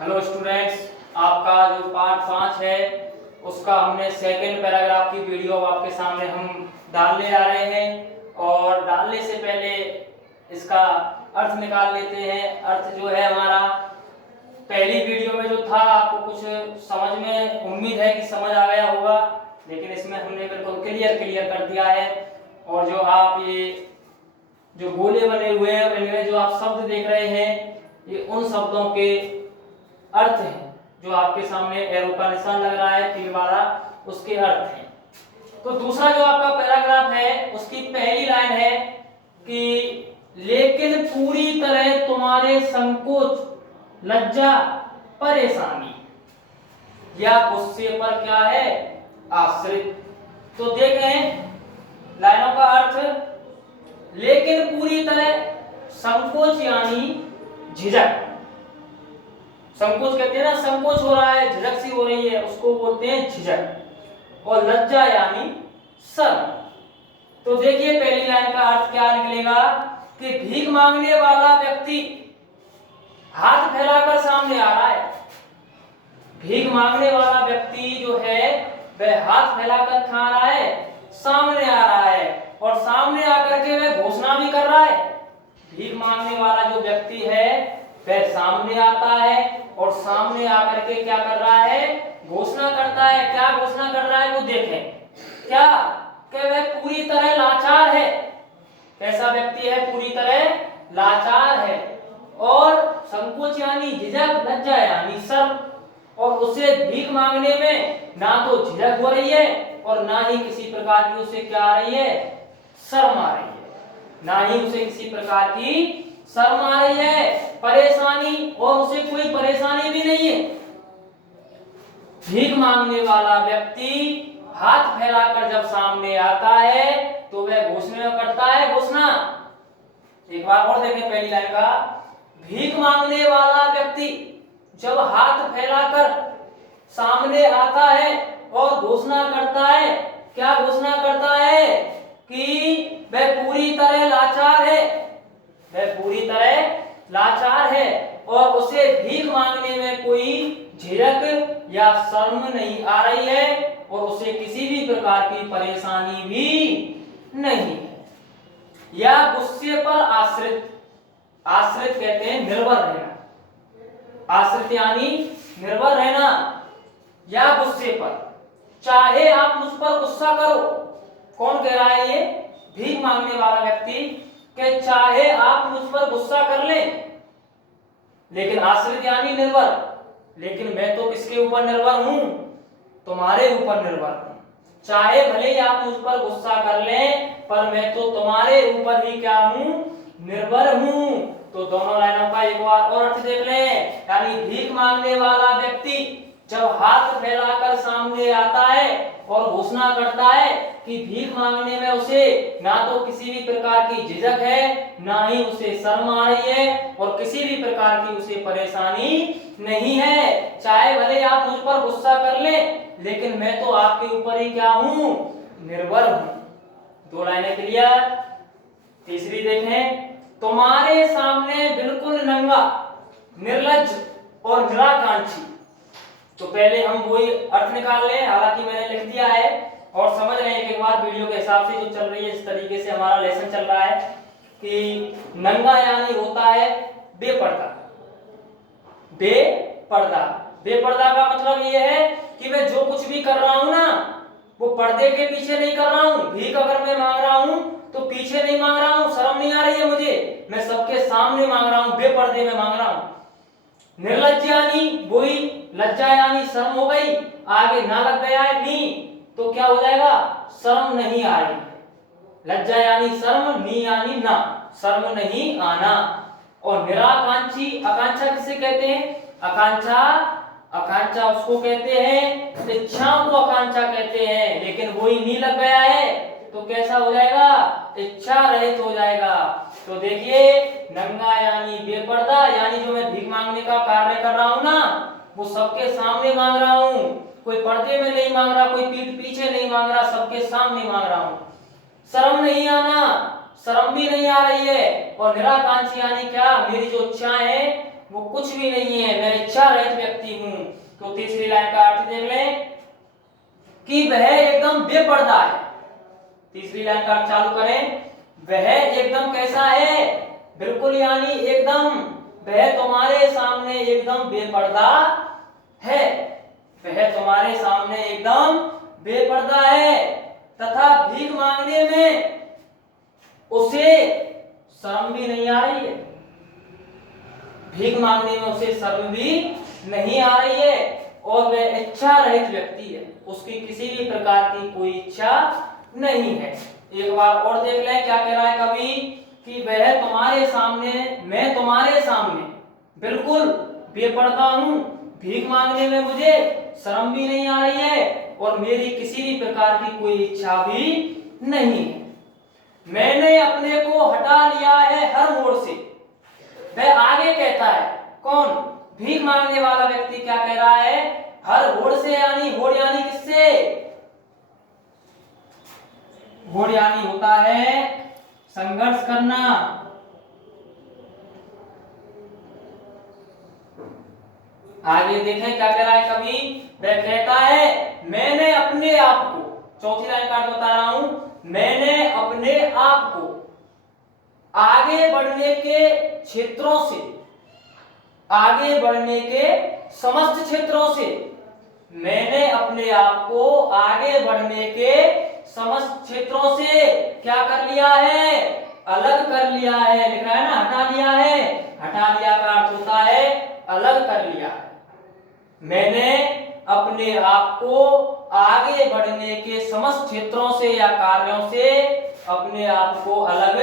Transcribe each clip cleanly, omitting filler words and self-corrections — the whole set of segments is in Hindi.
हेलो स्टूडेंट्स, आपका जो पार्ट 5 है उसका हमने सेकंड पैराग्राफ की वीडियो आपके सामने हम डालने जा रहे हैं। और डालने से पहले इसका अर्थ निकाल लेते हैं। अर्थ जो है हमारा पहली वीडियो में जो था आपको कुछ समझ में उम्मीद है कि समझ आ गया होगा, लेकिन इसमें हमने बिल्कुल क्लियर कर दिया है। और जो आप ये जो गोले बने हुए हैं और इनमें जो आप शब्द देख रहे हैं ये उन शब्दों के अर्थ हैं। जो आपके सामने एरो का निशान लग रहा है तीर वाला, उसके अर्थ हैं। तो दूसरा जो आपका पैराग्राफ है उसकी पहली लाइन है कि लेकिन पूरी तरह तुम्हारे संकोच, लज्जा, परेशानी या गुस्से पर क्या है आश्रित। तो देख रहे हैं लाइनों का अर्थ। लेकिन पूरी तरह संकोच यानी झिझक, संकोच कहते हैं ना, संकोच हो रहा है, झिझक सी हो रही है, उसको बोलते हैं झिझक। और लज्जा यानी शर्म। तो देखिए पहली लाइन का अर्थ क्या निकलेगा कि भीख मांगने वाला व्यक्ति हाथ फैलाकर सामने आ रहा है। भीख मांगने वाला व्यक्ति जो है वह हाथ फैलाकर खा रहा है, सामने आ रहा है और सामने आकर के वह घोषणा भी कर रहा है। भीख मांगने वाला जो व्यक्ति है वह सामने आता है और सामने आकर के क्या कर रहा है, घोषणा करता है। क्या घोषणा कर रहा है वो देखें। क्या कि वह पूरी तरह लाचार है। कैसा व्यक्ति है? पूरी तरह लाचार है। और संकोच यानी झिझक, लज्जा यानी शर्म। और उसे भीख मांगने में ना तो झिझक हो रही है और ना ही किसी प्रकार की उसे क्या आ रही है, शर्म आ रही है। ना ही उसे किसी प्रकार की शर्म आ रही है, परेशानी, और उसे कोई परेशानी भी नहीं है। भीख मांगने वाला व्यक्ति हाथ फैलाकर जब सामने आता है तो वह घोषणा करता है। घोषणा एक बार और देखें पहली लाइन का। भीख मांगने वाला व्यक्ति जब हाथ फैलाकर सामने आता है और घोषणा करता है, क्या घोषणा करता है कि वह पूरी तरह लाचार है। वह पूरी तरह लाचार है और उसे भीख मांगने में कोई झिझक या शर्म नहीं आ रही है और उसे किसी भी प्रकार की परेशानी भी नहीं है। या गुस्से पर आश्रित, आश्रित कहते हैं निर्भर रहना। आश्रित यानी निर्भर रहना। या गुस्से पर, चाहे आप मुझ पर गुस्सा करो। कौन कह रहा है ये? भीख मांगने वाला व्यक्ति कि चाहे आप मुझ पर गुस्सा कर लें, लेकिन आश्रित यानी निर्भर। लेकिन मैं तो किसके ऊपर निर्भर हूं? तुम्हारे ऊपर निर्भर हूं। चाहे भले ही आप मुझ पर गुस्सा कर लें, पर मैं तो तुम्हारे ऊपर ही क्या हूं? निर्भर हूं। तो दोनों लाइनों का एक बार और अर्थ देख लें। यानी भीख मांगने वाला व्यक्ति जब हाथ फैलाकर सामने आता है और घोषणा करता है कि भीख मांगने में उसे ना तो किसी भी प्रकार की झिझक है, ना ही उसे शर्म आ रही है और किसी भी प्रकार की उसे परेशानी नहीं है। चाहे भले आप मुझ पर गुस्सा कर ले, लेकिन मैं तो आपके ऊपर ही क्या हूं? निर्भर हूं। दो लाइनें क्लियर। तीसरी देखें। तुम्हारे सामने बिल्कुल नंगा, निर्लज्ज और निराकांक्षी। तो पहले हम वही अर्थ निकाल लें, हालांकि मैंने लिख दिया है और समझ रहे हैं एक बार वीडियो के हिसाब से जो चल रही है, इस तरीके से हमारा लेसन चल रहा है कि नंगा यानी होता है बेपर्दा। बेपर्दा, बेपर्दा का मतलब ये है कि मैं जो कुछ भी कर रहा हूं ना, वो पर्दे के पीछे नहीं कर रहा हूं। भीख अगर मैं मांग रहा हूं तो पीछे नहीं मांग रहा हूं, शर्म नहीं आ रही है मुझे, मैं सबके सामने मांग रहा हूं, बेपर्दे में मांग रहा हूं। निर्लज्ज यानी वही, लज्जा यानी शर्म हो गई, आगे ना लग गया है नी, तो क्या हो जाएगा? शर्म नहीं आ रही है। लज्जा यानी शर्म, नी यानी ना, शर्म नहीं आना। और निराकांक्षी, आकांक्षा किसे कहते हैं? आकांक्षा, आकांक्षा उसको कहते हैं, इच्छाओं को आकांक्षा कहते हैं। लेकिन वही नी लग गया है तो कैसा हो जाएगा? इच्छा रहित हो जाएगा। तो देखिए नंगा यानी बेपर्दा, यानी जो मैं भीख मांगने का कार्य कर रहा हूं ना, वो सबके सामने मांग रहा हूं। कोई पर्दे में नहीं मांग रहा, कोई पीठ पीछे नहीं मांग रहा, सबके सामने मांग रहा हूं। शर्म नहीं आना, शर्म भी नहीं आ रही है। और निराकांक्षी यानी क्या? मेरी जो इच्छाएं हैं वो कुछ भी नहीं है, मैं इच्छा रहित व्यक्ति हूँ। तो तीसरी लाइन का अर्थ देख लें कि वह एकदम बेपर्दा है। तीसरी लाइन का अर्थ चालू करें, वह एकदम कैसा है, बिल्कुल यानी एकदम, वह तुम्हारे सामने एकदम बेपर्दा है, वह तुम्हारे सामने एकदम बेपर्दा है, तथा भीख मांगने में उसे शर्म भी नहीं आ रही है, भीख मांगने में उसे शर्म भी नहीं आ रही है, और वह इच्छा रहित व्यक्ति है, उसकी किसी भी प्रकार की कोई इच्छा नहीं है। एक बार और देख लें क्या कह रहा है कवि कि वह तुम्हारे सामने, मैं तुम्हारे सामने बिल्कुल बेपर्दा हूं, भीख मांगने में मुझे शर्म भी नहीं आ रही है, और मेरी किसी भी प्रकार की कोई इच्छा भी नहीं है। मैंने अपने को हटा लिया है हर मोड़ से। वह आगे कहता है, कौन, भीख मांगने वाला व्यक्ति क्या कह रहा है, हर होड़ से, यानी होड़ यानी किससे, होड़ यानी होता है संघर्ष करना। आगे देखें क्या कह रहा है कवि, वह कहता है मैंने अपने आप को, चौथी लाइन का बता रहा हूं, मैंने अपने आप को आगे बढ़ने के क्षेत्रों से, आगे बढ़ने के समस्त क्षेत्रों से, मैंने अपने आप को आगे बढ़ने के समस्त क्षेत्रों से क्या कर लिया है, अलग कर लिया है। लिख रहा है ना, हटा लिया है, हटा लिया का अर्थ होता है अलग कर लिया है। मैंने अपने आप को आगे बढ़ने के समस्त क्षेत्रों से या कार्यों से अपने आप को अलग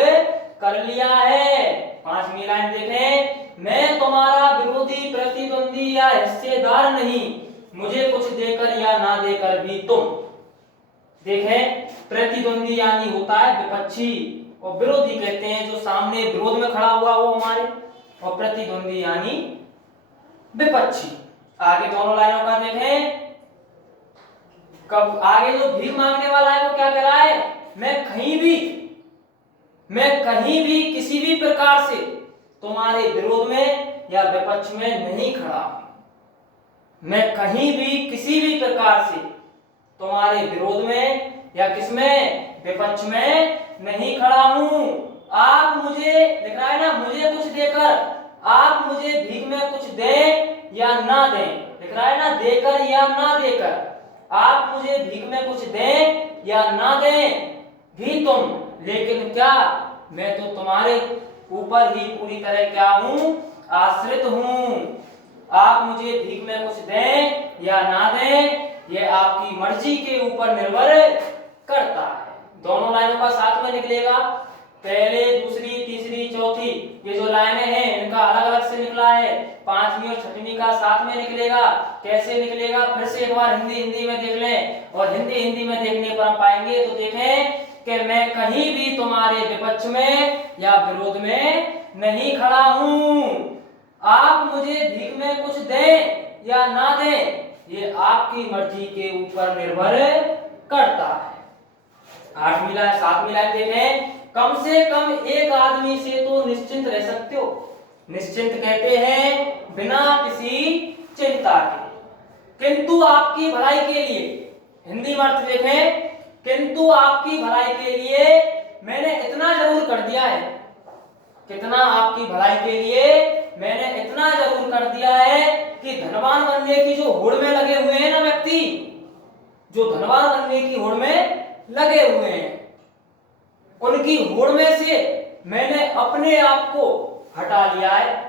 कर लिया है। पांचवी लाइन देखें, मैं तुम्हारा विरोधी, प्रतिद्वंदी या हिस्सेदार नहीं, मुझे कुछ देकर या ना देकर भी तुम। देखें, प्रतिद्वंदी यानी होता है विपक्षी, और विरोधी कहते हैं जो सामने विरोध में खड़ा हुआ वो हमारे, और प्रतिद्वंदी यानी विपक्षी। आगे दोनों लाइनों का देखें, कब आगे जो भीख मांगने वाला है वो क्या कह रहा है, मैं कहीं भी किसी भी प्रकार से तुम्हारे विरोध में या विपक्ष में नहीं खड़ा, मैं कहीं भी किसी भी प्रकार से तुम्हारे विरोध में या किसमें, विपक्ष में नहीं खड़ा हूं। आप मुझे, लिख रहा है ना, मुझे कुछ देकर, आप मुझे भीख में कुछ दें या ना दें, लिख रहा है ना, देकर या ना देकर, आप मुझे भीख में कुछ दें या ना दें भी तुम, लेकिन क्या, मैं तो तुम्हारे ऊपर ही पूरी तरह क्या हूं, आश्रित हूं। आप मुझे भीख में कुछ दें या ना दें, ये आपकी मर्जी के ऊपर निर्भर करता है। दोनों लाइनों का साथ में निकलेगा, पहले, दूसरी, तीसरी, चौथी, ये जो लाइनें हैं इनका अलग अलग से निकला है, पांचवी और छठवीं का साथ में निकलेगा। कैसे निकलेगा, फिर से एक बार हिंदी में देख लें, और हिंदी में देखने पर हम पाएंगे। तो देखें कि मैं कहीं भी तुम्हारे विपक्ष में या विरोध में नहीं खड़ा हूं, आप मुझे भीख में कुछ दें या ना दें, ये आपकी मर्जी के ऊपर निर्भर करता है। आठवीं लाइन, सातवीं लाइन देखें, कम से कम एक आदमी से तो निश्चिंत रह सकते हो। निश्चिंत कहते हैं बिना किसी चिंता के, किंतु आपकी भलाई के लिए, हिंदी में अर्थ देखें, किंतु आपकी भलाई के लिए मैंने इतना जरूर कर दिया है। कितना, आपकी भलाई के लिए मैंने इतना जरूर कर दिया है कि धनवान बनने की जो होड़ में लगे हुए हैं ना व्यक्ति, जो धनवान बनने की होड़ में लगे हुए हैं, उनकी होड़ में से मैंने अपने आप को हटा लिया है।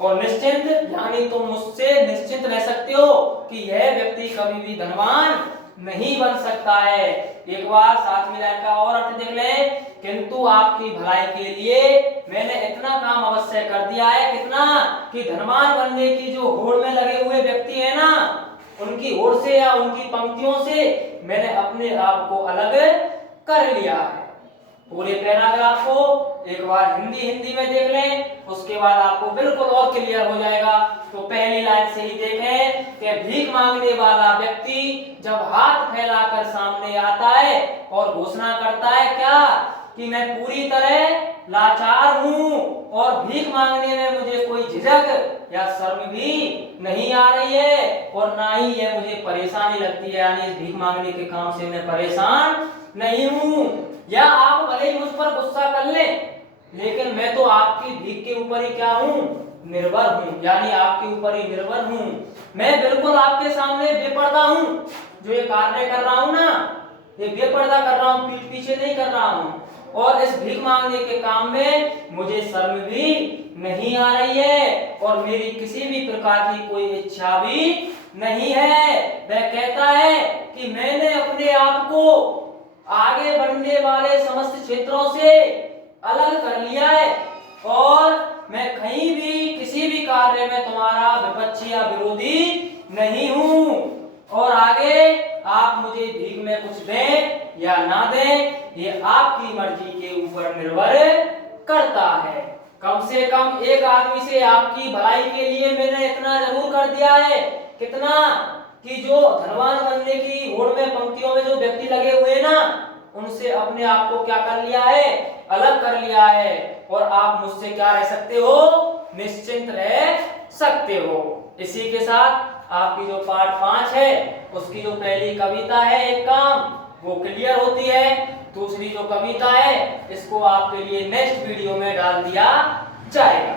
और निश्चिंत यानी तुम मुझसे निश्चिंत रह सकते हो कि यह व्यक्ति कभी भी धनवान नहीं बन सकता है। एक बार सातवीं लाइन का और अर्थ देख ले, किंतु आपकी भलाई के लिए मैंने इतना काम अवश्य कर दिया है, कितना, कि धनवान बनने की जो होड़ में लगे हुए व्यक्ति है ना, उनकी होड़ से या उनकी पंक्तियों से मैंने अपने आप को अलग कर लिया है। पूरे पैराग्राफ को एक बार हिंदी में देख लें, उसके बाद आपको बिल्कुल और क्लियर हो जाएगा। तो पहली लाइन से ही देखें कि भीख मांगने वाला व्यक्ति जब हाथ फैलाकर सामने आता है और घोषणा करता है क्या, कि मैं पूरी तरह लाचार हूँ और भीख मांगने में मुझे कोई झिझक या शर्म भी नहीं आ रही है और ना ही ये मुझे परेशानी लगती है, यानी इस भीख मांगने के काम से मैं परेशान नहीं हूँ। या आप भले ही मुझ पर गुस्सा कर लें, लेकिन मैं तो आपकी भीख के ऊपर ही क्या हूँ, निर्भर हूँ, यानी आपके ऊपर ही निर्भर हूँ। मैं बिल्कुल आपके सामने बेपर्दा हूँ, जो ये कार्य कर रहा हूँ ना, ये बेपर्दा कर रहा हूँ, पीठ पीछे नहीं कर रहा हूँ। और इस भीख मांगने के काम में मुझे शर्म भी नहीं आ रही है और मेरी किसी भी प्रकार की कोई इच्छा भी नहीं है। वह कहता है कि मैंने अपने आप को आगे बढ़ने वाले समस्त क्षेत्रों से अलग कर लिया है और मैं कहीं भी किसी भी कार्य में तुम्हारा विपक्षी या विरोधी नहीं हूँ और आगे आप मुझे भीख में कुछ दें या ना दें, ये आपकी मर्जी के ऊपर निर्भर करता है। कम से कम एक आदमी से आपकी भलाई के लिए मैंने इतना जरूर कर दिया है। कितना कि जो धनवान बनने की होड़ में पंक्तियों में जो व्यक्ति लगे हुए ना, उनसे अपने आप को क्या कर लिया है, अलग कर लिया है और आप मुझसे क्या रह सकते हो, निश्चिंत रह सकते हो। इसी के साथ आपकी जो पार्ट 5 है उसकी जो पहली कविता है एक काम वो क्लियर होती है। दूसरी जो कविता है इसको आपके लिए नेक्स्ट वीडियो में डाल दिया जाएगा।